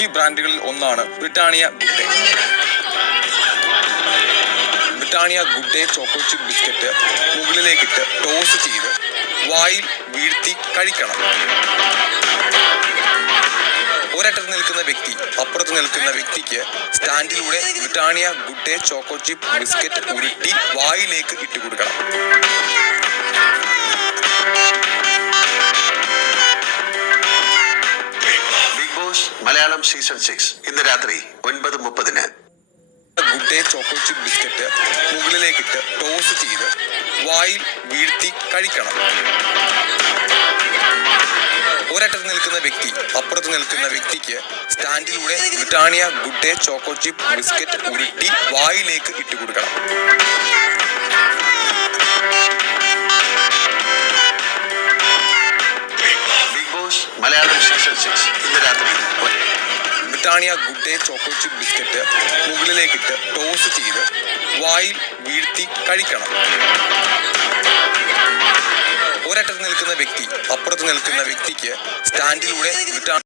കുക്കി ബ്രാൻഡുകളിൽ ഒന്നാണ് Britannia Good Day. Britannia Good Day choco chip biscuit മുകളിലേക്കിട്ട് ടോസ് ചെയ്ത് വായിൽ വീഴ്ത്തി കഴിക്കണം. ഒരറ്റത്ത് നിൽക്കുന്ന വ്യക്തി അപ്പുറത്ത് നിൽക്കുന്ന വ്യക്തിക്ക് സ്റ്റാൻഡിലൂടെ Britannia Good Day choco chip biscuit ഉരുട്ടി വായിലേക്ക് ഇട്ടുകൊടുക്കണം. ബിഗ് ബോസ് മലയാളം സീസൺ 6 ഇന്ന് രാത്രി 9:30. Good Day choco chip biscuit മുകളിലേക്കിട്ട് ടോസ് ചെയ്ത് വായിൽ വീഴ്ത്തി കഴിക്കണം. ഒരറ്റത്ത് നിൽക്കുന്ന വ്യക്തി അപ്പുറത്ത് നിൽക്കുന്ന വ്യക്തിക്ക് സ്റ്റാൻഡിലൂടെ Britannia Good Day choco chip biscuit ഉരുട്ടി വായിലേക്ക് ഇട്ടുകൊടുക്കണം. ബിഗ് ബോസ് മലയാളം സീസൺ 6 ഇന്ന് രാത്രി Britannia Good Day choco chip biscuit മുകളിലേക്കിട്ട് ടോസ് ചെയ്ത് വായിൽ വീഴ്ത്തി കഴിക്കണം. ഒരറ്റത്ത് നിൽക്കുന്ന വ്യക്തി അപ്പുറത്ത് നിൽക്കുന്ന വ്യക്തിക്ക് സ്റ്റാൻഡിലൂടെ